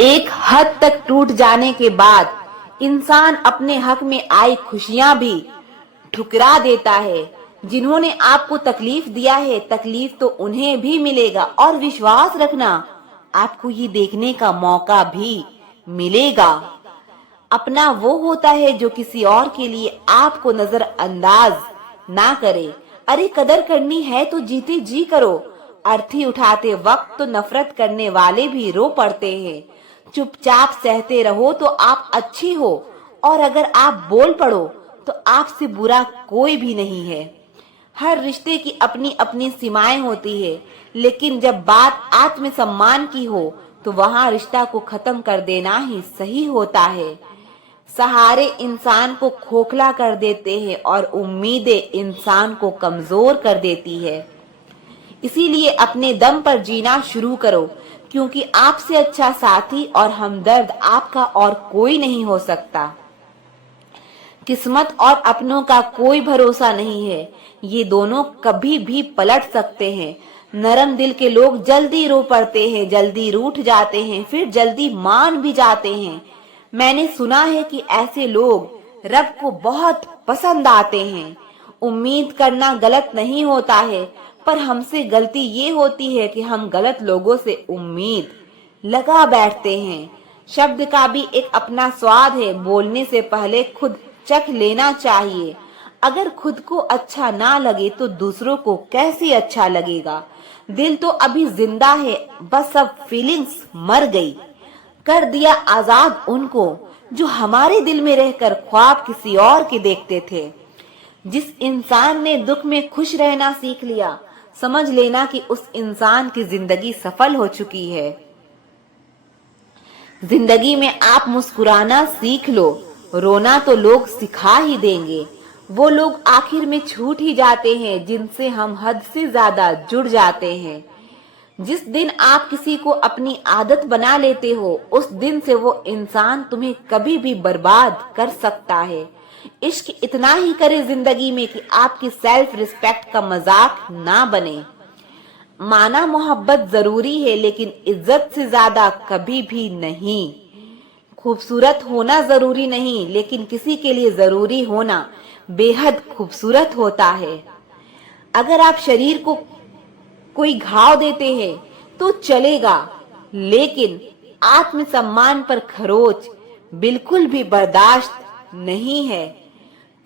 एक हद तक टूट जाने के बाद इंसान अपने हक में आई खुशियां भी ठुकरा देता है। जिन्होंने आपको तकलीफ दिया है, तकलीफ तो उन्हें भी मिलेगा, और विश्वास रखना, आपको ये देखने का मौका भी मिलेगा। अपना वो होता है जो किसी और के लिए आपको नजरअंदाज ना करे। अरे कदर करनी है तो जीते जी करो। अर्थी उठाते वक्त तो नफरत करने वाले भी रो पड़ते हैं। चुपचाप सहते रहो तो आप अच्छी हो, और अगर आप बोल पड़ो तो आपसे बुरा कोई भी नहीं है। हर रिश्ते की अपनी अपनी सीमाएं होती है, लेकिन जब बात आत्मसम्मान की हो तो वहां रिश्ता को खत्म कर देना ही सही होता है। सहारे इंसान को खोखला कर देते हैं और उम्मीदें इंसान को कमजोर कर देती है। इसीलिए अपने दम पर जीना शुरू करो, क्योंकि आपसे अच्छा साथी और हमदर्द आपका और कोई नहीं हो सकता। किस्मत और अपनों का कोई भरोसा नहीं है, ये दोनों कभी भी पलट सकते हैं। नरम दिल के लोग जल्दी रो पड़ते हैं, जल्दी रूठ जाते हैं, फिर जल्दी मान भी जाते हैं। मैंने सुना है कि ऐसे लोग रब को बहुत पसंद आते हैं। उम्मीद करना गलत नहीं होता है, पर हमसे गलती ये होती है कि हम गलत लोगों से उम्मीद लगा बैठते हैं। शब्द का भी एक अपना स्वाद है, बोलने से पहले खुद चख लेना चाहिए। अगर खुद को अच्छा ना लगे तो दूसरों को कैसे अच्छा लगेगा। दिल तो अभी जिंदा है, बस अब फीलिंग्स मर गई। कर दिया आजाद उनको जो हमारे दिल में रहकर ख्वाब किसी और के देखते थे। जिस इंसान ने दुख में खुश रहना सीख लिया, समझ लेना कि उस इंसान की जिंदगी सफल हो चुकी है। जिंदगी में आप मुस्कुराना सीख लो, रोना तो लोग सिखा ही देंगे। वो लोग आखिर में छूट ही जाते हैं जिनसे हम हद से ज्यादा जुड़ जाते हैं। जिस दिन आप किसी को अपनी आदत बना लेते हो, उस दिन से वो इंसान तुम्हें कभी भी बर्बाद कर सकता है। इश्क इतना ही करे जिंदगी में कि आपकी सेल्फ रिस्पेक्ट का मजाक ना बने। माना मोहब्बत जरूरी है, लेकिन इज्जत से ज्यादा कभी भी नहीं। खूबसूरत होना जरूरी नहीं, लेकिन किसी के लिए जरूरी होना बेहद खूबसूरत होता है। अगर आप शरीर को कोई घाव देते हैं तो चलेगा, लेकिन आत्मसम्मान पर खरोच बिल्कुल भी बर्दाश्त नहीं है।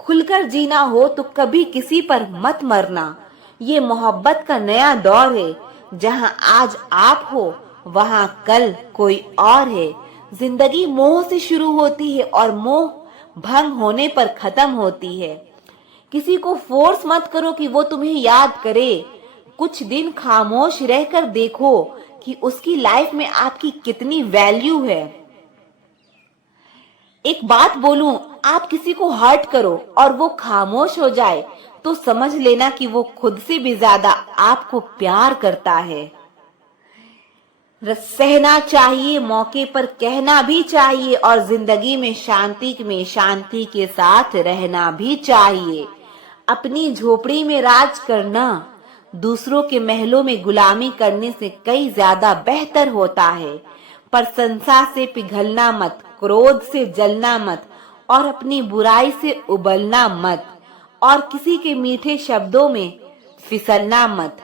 खुलकर जीना हो तो कभी किसी पर मत मरना। ये मोहब्बत का नया दौर है, जहां आज आप हो वहां कल कोई और है। जिंदगी मोह से शुरू होती है और मोह भंग होने पर खत्म होती है। किसी को फोर्स मत करो कि वो तुम्हें याद करे। कुछ दिन खामोश रहकर देखो कि उसकी लाइफ में आपकी कितनी वैल्यू है। एक बात बोलूं, आप किसी को हर्ट करो और वो खामोश हो जाए तो समझ लेना कि वो खुद से भी ज्यादा आपको प्यार करता है। सहना चाहिए, मौके पर कहना भी चाहिए, और जिंदगी में शांति के साथ रहना भी चाहिए। अपनी झोपड़ी में राज करना दूसरों के महलों में गुलामी करने से कई ज्यादा बेहतर होता है। प्रशंसा से पिघलना मत, क्रोध से जलना मत, और अपनी बुराई से उबलना मत, और किसी के मीठे शब्दों में फिसलना मत।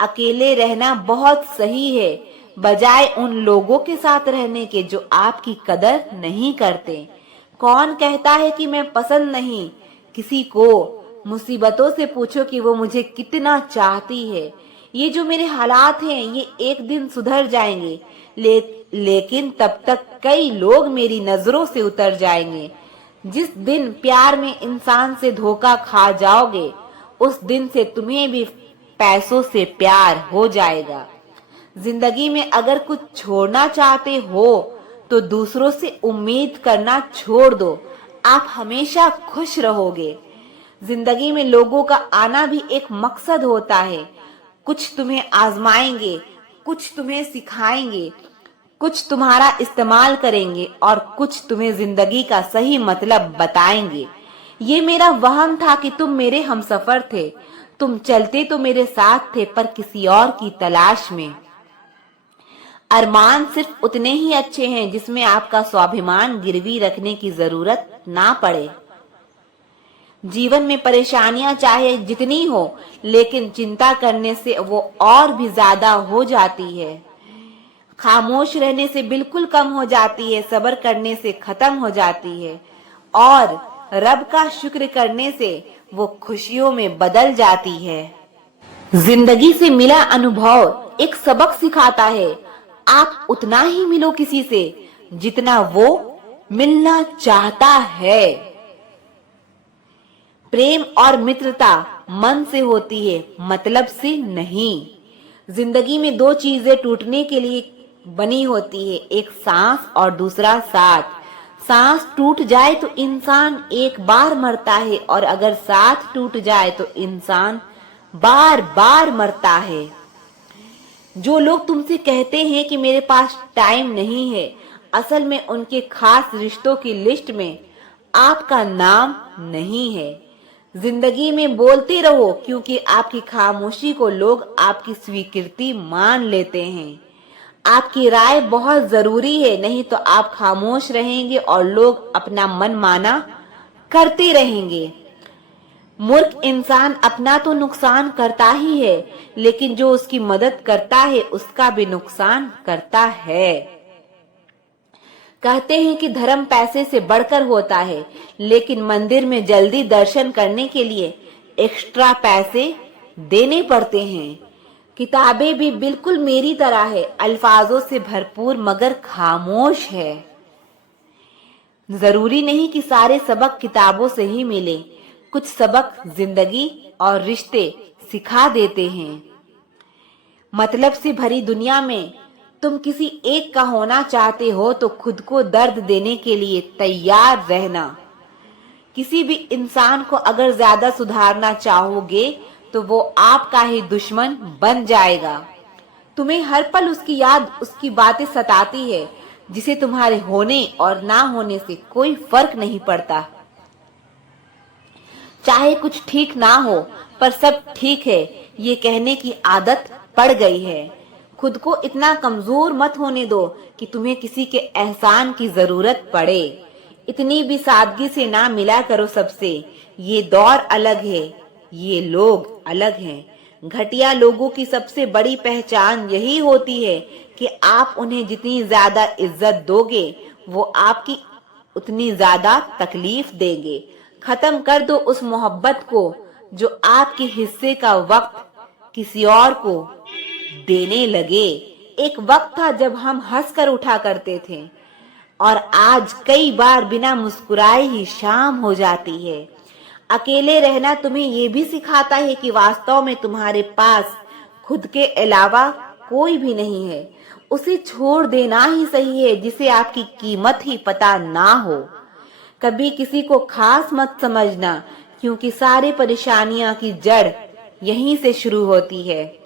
अकेले रहना बहुत सही है, बजाय उन लोगों के साथ रहने के जो आपकी कदर नहीं करते। कौन कहता है कि मैं पसंद नहीं किसी को? मुसीबतों से पूछो कि वो मुझे कितना चाहती है। ये जो मेरे हालात हैं ये एक दिन सुधर जाएंगे, लेकिन तब तक कई लोग मेरी नजरों से उतर जाएंगे। जिस दिन प्यार में इंसान से धोखा खा जाओगे, उस दिन से तुम्हें भी पैसों से प्यार हो जाएगा। जिंदगी में अगर कुछ छोड़ना चाहते हो तो दूसरों से उम्मीद करना छोड़ दो, आप हमेशा खुश रहोगे। जिंदगी में लोगों का आना भी एक मकसद होता है। कुछ तुम्हें आजमाएंगे, कुछ तुम्हें सिखाएंगे, कुछ तुम्हारा इस्तेमाल करेंगे, और कुछ तुम्हें जिंदगी का सही मतलब बताएंगे। ये मेरा वहम था कि तुम मेरे हमसफर थे। तुम चलते तो मेरे साथ थे, पर किसी और की तलाश में। अरमान सिर्फ उतने ही अच्छे हैं जिसमें आपका स्वाभिमान गिरवी रखने की जरूरत ना पड़े। जीवन में परेशानियां चाहे जितनी हो, लेकिन चिंता करने से वो और भी ज्यादा हो जाती है। खामोश रहने से बिल्कुल कम हो जाती है, सब्र करने से खत्म हो जाती है और रब का शुक्र करने से वो खुशियों में बदल जाती है। जिंदगी से मिला अनुभव एक सबक सिखाता है। आप उतना ही मिलो किसी से जितना वो मिलना चाहता है। प्रेम और मित्रता मन से होती है, मतलब से नहीं। जिंदगी में दो चीजें टूटने के लिए बनी होती है, एक सांस और दूसरा साथ। सांस टूट जाए तो इंसान एक बार मरता है और अगर साथ टूट जाए तो इंसान बार बार मरता है। जो लोग तुमसे कहते हैं कि मेरे पास टाइम नहीं है, असल में उनके खास रिश्तों की लिस्ट में आपका नाम नहीं है। जिंदगी में बोलते रहो, क्योंकि आपकी खामोशी को लोग आपकी स्वीकृति मान लेते हैं। आपकी राय बहुत जरूरी है, नहीं तो आप खामोश रहेंगे और लोग अपना मन माना करते रहेंगे। मूर्ख इंसान अपना तो नुकसान करता ही है, लेकिन जो उसकी मदद करता है उसका भी नुकसान करता है। कहते हैं कि धर्म पैसे से बढ़कर होता है, लेकिन मंदिर में जल्दी दर्शन करने के लिए एक्स्ट्रा पैसे देने पड़ते हैं। किताबें भी बिल्कुल मेरी तरह है, अल्फाजों से भरपूर मगर खामोश है। जरूरी नहीं कि सारे सबक किताबों से ही मिले, कुछ सबक जिंदगी और रिश्ते सिखा देते हैं। मतलब से भरी दुनिया में तुम किसी एक का होना चाहते हो तो खुद को दर्द देने के लिए तैयार रहना। किसी भी इंसान को अगर ज्यादा सुधारना चाहोगे तो वो आपका ही दुश्मन बन जाएगा। तुम्हें हर पल उसकी याद, उसकी बातें सताती है, जिसे तुम्हारे होने और ना होने से कोई फर्क नहीं पड़ता। चाहे कुछ ठीक ना हो पर सब ठीक है, ये कहने की आदत पड़ गई है। खुद को इतना कमजोर मत होने दो कि तुम्हें किसी के एहसान की जरूरत पड़े। इतनी भी सादगी से ना मिला करो सबसे। ये दौर अलग है, ये लोग अलग हैं। घटिया लोगों की सबसे बड़ी पहचान यही होती है कि आप उन्हें जितनी ज्यादा इज्जत दोगे वो आपकी उतनी ज्यादा तकलीफ देंगे। खत्म कर दो उस मोहब्बत को जो आपके हिस्से का वक्त किसी और को देने लगे। एक वक्त था जब हम हंसकर उठा करते थे और आज कई बार बिना मुस्कुराए ही शाम हो जाती है। अकेले रहना तुम्हें ये भी सिखाता है कि वास्तव में तुम्हारे पास खुद के अलावा कोई भी नहीं है। उसे छोड़ देना ही सही है जिसे आपकी कीमत ही पता ना हो। कभी किसी को खास मत समझना, क्योंकि सारी परेशानियां की जड़ यहीं से शुरू होती है।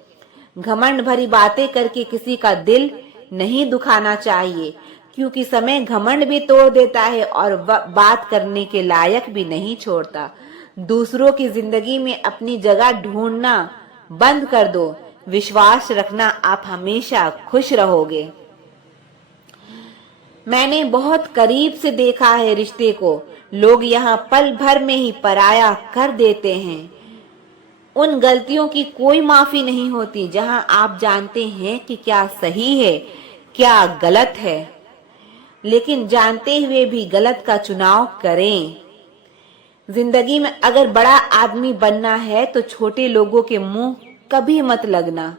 घमंड भरी बातें करके किसी का दिल नहीं दुखाना चाहिए, क्योंकि समय घमंड भी तोड़ देता है और बात करने के लायक भी नहीं छोड़ता। दूसरों की जिंदगी में अपनी जगह ढूंढना बंद कर दो। विश्वास रखना, आप हमेशा खुश रहोगे। मैंने बहुत करीब से देखा है रिश्ते को। लोग यहाँ पल भर में ही पराया कर देते हैं। उन गलतियों की कोई माफी नहीं होती जहां आप जानते हैं कि क्या सही है क्या गलत है, लेकिन जानते हुए भी गलत का चुनाव करें। जिंदगी में अगर बड़ा आदमी बनना है तो छोटे लोगों के मुंह कभी मत लगना।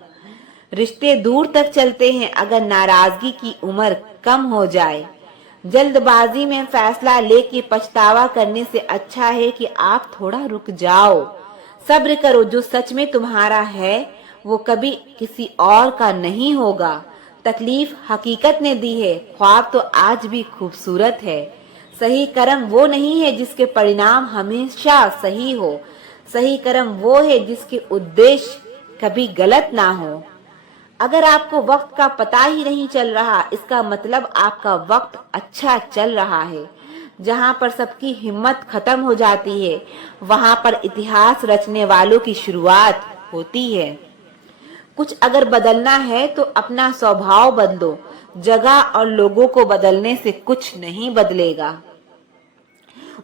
रिश्ते दूर तक चलते हैं अगर नाराजगी की उम्र कम हो जाए। जल्दबाजी में फैसला लेके पछतावा करने से अच्छा है कि आप थोड़ा रुक जाओ, सब्र करो। जो सच में तुम्हारा है वो कभी किसी और का नहीं होगा। तकलीफ हकीकत ने दी है, ख्वाब तो आज भी खूबसूरत है। सही कर्म वो नहीं है जिसके परिणाम हमेशा सही हो। सही कर्म वो है जिसके उद्देश्य कभी गलत ना हो। अगर आपको वक्त का पता ही नहीं चल रहा, इसका मतलब आपका वक्त अच्छा चल रहा है। जहाँ पर सबकी हिम्मत खत्म हो जाती है, वहाँ पर इतिहास रचने वालों की शुरुआत होती है। कुछ अगर बदलना है तो अपना स्वभाव बदलो, जगह और लोगों को बदलने से कुछ नहीं बदलेगा।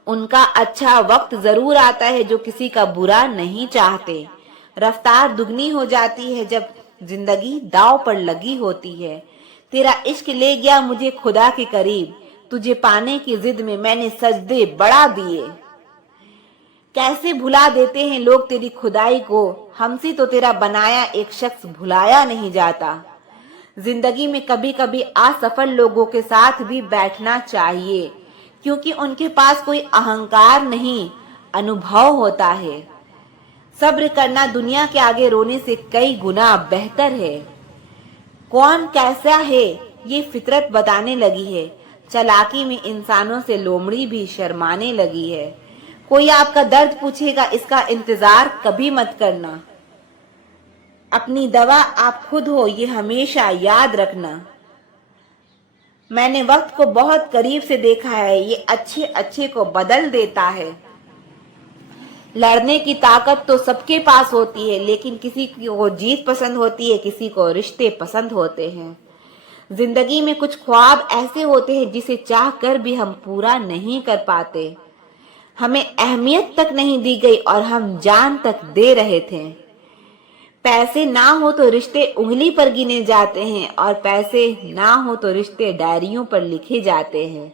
उनका अच्छा वक्त जरूर आता है जो किसी का बुरा नहीं चाहते। रफ्तार दुगनी हो जाती है जब जिंदगी दांव पर लगी होती है। तेरा इश्क ले गया मुझे खुदा के करीब, तुझे पाने की जिद में मैंने सजदे बढ़ा दिए। कैसे भुला देते हैं लोग तेरी खुदाई को, हमसे तो तेरा बनाया एक शख्स भुलाया नहीं जाता। जिंदगी में कभी कभी असफल लोगों के साथ भी बैठना चाहिए, क्योंकि उनके पास कोई अहंकार नहीं, अनुभव होता है। सब्र करना दुनिया के आगे रोने से कई गुना बेहतर है। कौन कैसा है ये फितरत बताने लगी है, चालाकी में इंसानों से लोमड़ी भी शर्माने लगी है। कोई आपका दर्द पूछेगा, इसका इंतजार कभी मत करना। अपनी दवा आप खुद हो ये हमेशा याद रखना। मैंने वक्त को बहुत करीब से देखा है, ये अच्छे अच्छे को बदल देता है। लड़ने की ताकत तो सबके पास होती है, लेकिन किसी को जीत पसंद होती है, किसी को रिश्ते पसंद होते हैं। जिंदगी में कुछ ख्वाब ऐसे होते हैं जिसे चाह कर भी हम पूरा नहीं कर पाते। हमें अहमियत तक नहीं दी गई और हम जान तक दे रहे थे। पैसे ना हो तो रिश्ते उंगली पर गिने जाते हैं और पैसे ना हो तो रिश्ते डायरियों पर लिखे जाते हैं।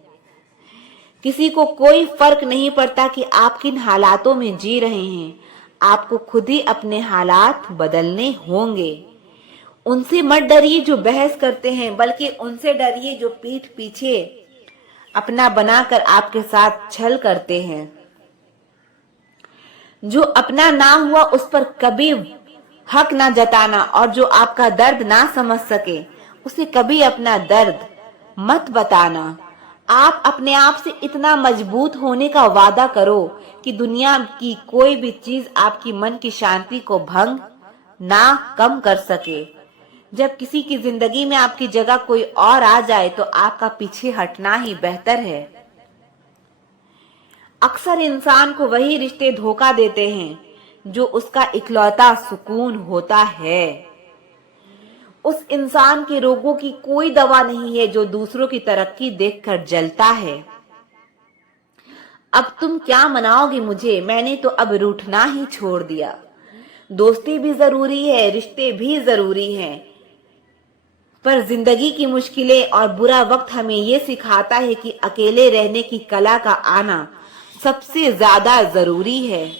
किसी को कोई फर्क नहीं पड़ता कि आप किन हालातों में जी रहे हैं, आपको खुद ही अपने हालात बदलने होंगे। उनसे मत डरिए जो बहस करते हैं, बल्कि उनसे डरिए जो पीठ पीछे अपना बनाकर आपके साथ छल करते हैं। जो अपना ना हुआ उस पर कभी हक ना जताना, और जो आपका दर्द ना समझ सके उसे कभी अपना दर्द मत बताना। आप अपने आप से इतना मजबूत होने का वादा करो कि दुनिया की कोई भी चीज आपकी मन की शांति को भंग ना कम कर सके। जब किसी की जिंदगी में आपकी जगह कोई और आ जाए तो आपका पीछे हटना ही बेहतर है। अक्सर इंसान को वही रिश्ते धोखा देते हैं जो उसका इकलौता सुकून होता है। उस इंसान के रोगों की कोई दवा नहीं है जो दूसरों की तरक्की देखकर जलता है। अब तुम क्या मनाओगे मुझे, मैंने तो अब रूठना ही छोड़ दिया। दोस्ती भी जरूरी है, रिश्ते भी जरूरी हैं, पर जिंदगी की मुश्किलें और बुरा वक्त हमें ये सिखाता है कि अकेले रहने की कला का आना सबसे ज्यादा जरूरी है।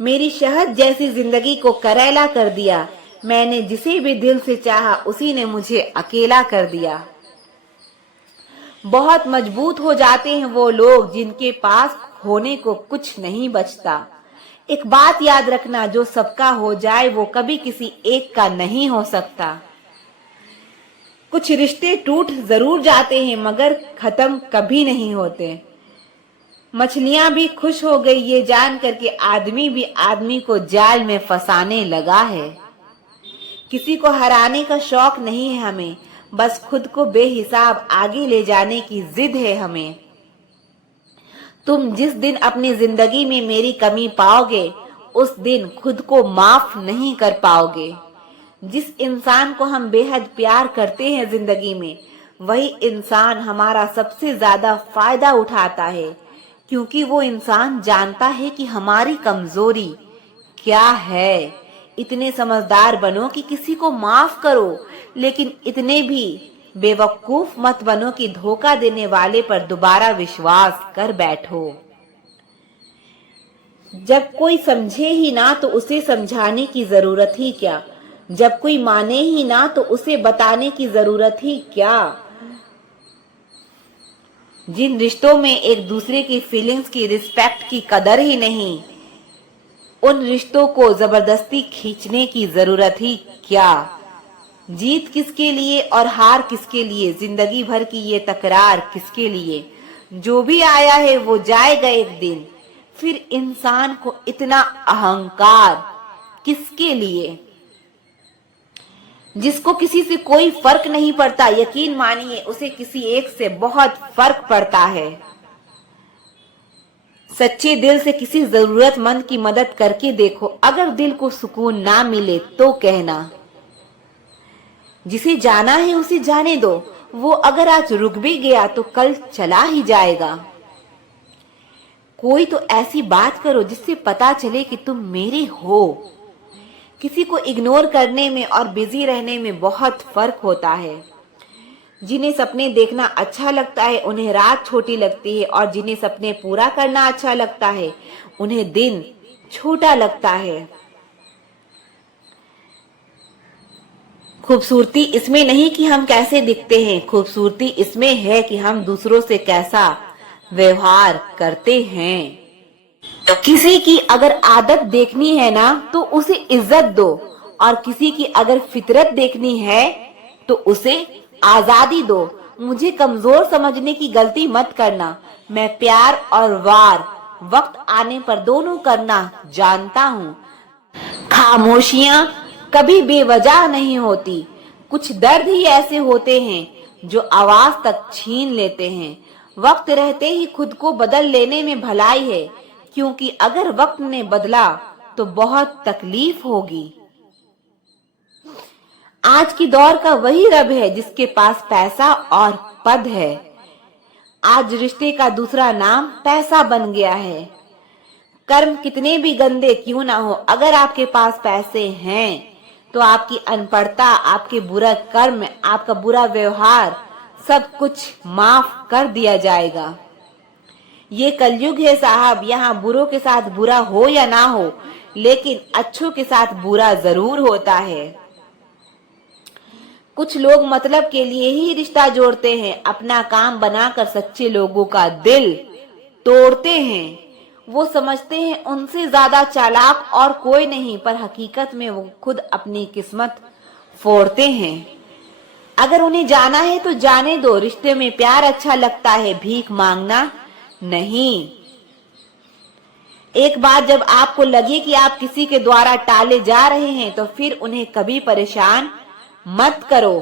मेरी शहद जैसी जिंदगी को करेला कर दिया, मैंने जिसे भी दिल से चाहा उसी ने मुझे अकेला कर दिया। बहुत मजबूत हो जाते हैं वो लोग जिनके पास खोने को कुछ नहीं बचता। एक बात याद रखना, जो सबका हो जाए वो कभी किसी एक का नहीं हो सकता। कुछ रिश्ते टूट जरूर जाते हैं मगर खत्म कभी नहीं होते। मछलियां भी खुश हो गई ये जानकर के आदमी भी आदमी को जाल में फंसाने लगा है। किसी को हराने का शौक नहीं है हमें, बस खुद को बेहिसाब आगे ले जाने की जिद है हमें। तुम जिस दिन अपनी जिंदगी में मेरी कमी पाओगे उस दिन खुद को माफ नहीं कर पाओगे। जिस इंसान को हम बेहद प्यार करते हैं जिंदगी में, वही इंसान हमारा सबसे ज्यादा फायदा उठाता है, क्योंकि वो इंसान जानता है कि हमारी कमजोरी क्या है। इतने समझदार बनो कि किसी को माफ करो, लेकिन इतने भी बेवकूफ मत बनो कि धोखा देने वाले पर दोबारा विश्वास कर बैठो। जब कोई समझे ही ना तो उसे समझाने की जरूरत ही क्या, जब कोई माने ही ना तो उसे बताने की जरूरत ही क्या। जिन रिश्तों में एक दूसरे की फीलिंग्स की रिस्पेक्ट की कदर ही नहीं, उन रिश्तों को जबरदस्ती खींचने की जरूरत ही क्या। जीत किसके लिए और हार किसके लिए, जिंदगी भर की ये तकरार किसके लिए। जो भी आया है वो जाएगा एक दिन, फिर इंसान को इतना अहंकार किसके लिए। जिसको किसी से कोई फर्क नहीं पड़ता, यकीन मानिए उसे किसी एक से बहुत फर्क पड़ता है। सच्चे दिल से किसी जरूरतमंद की मदद करके देखो, अगर दिल को सुकून ना मिले तो कहना। जिसे जाना है उसे जाने दो, वो अगर आज रुक भी गया तो कल चला ही जाएगा। कोई तो ऐसी बात करो जिससे पता चले कि तुम मेरे हो। किसी को इग्नोर करने में और बिजी रहने में बहुत फर्क होता है। जिन्हें सपने देखना अच्छा लगता है उन्हें रात छोटी लगती है, और जिन्हें सपने पूरा करना अच्छा लगता है उन्हें दिन छोटा लगता है। खूबसूरती इसमें नहीं कि हम कैसे दिखते हैं, खूबसूरती इसमें है कि हम दूसरों से कैसा व्यवहार करते हैं। तो किसी की अगर आदत देखनी है ना तो उसे इज्जत दो, और किसी की अगर फितरत देखनी है तो उसे आजादी दो। मुझे कमजोर समझने की गलती मत करना। मैं प्यार और वार वक्त आने पर दोनों करना जानता हूँ। खामोशियां कभी बेवजह नहीं होती। कुछ दर्द ही ऐसे होते हैं जो आवाज तक छीन लेते हैं। वक्त रहते ही खुद को बदल लेने में भलाई है, क्योंकि अगर वक्त ने बदला तो बहुत तकलीफ होगी। आज की दौर का वही रब है जिसके पास पैसा और पद है। आज रिश्ते का दूसरा नाम पैसा बन गया है। कर्म कितने भी गंदे क्यों ना हो, अगर आपके पास पैसे हैं तो आपकी अनपढ़ता, आपके बुरा कर्म, आपका बुरा व्यवहार सब कुछ माफ कर दिया जाएगा। ये कलयुग है साहब, यहाँ बुरों के साथ बुरा हो या ना हो, लेकिन अच्छों के साथ बुरा जरूर होता है। कुछ लोग मतलब के लिए ही रिश्ता जोड़ते हैं, अपना काम बनाकर सच्चे लोगों का दिल तोड़ते हैं। वो समझते हैं उनसे ज्यादा चालाक और कोई नहीं, पर हकीकत में वो खुद अपनी किस्मत फोड़ते हैं। अगर उन्हें जाना है तो जाने दो। रिश्ते में प्यार अच्छा लगता है, भीख मांगना नहीं। एक बार जब आपको लगे कि आप किसी के द्वारा टाले जा रहे हैं तो फिर उन्हें कभी परेशान मत करो।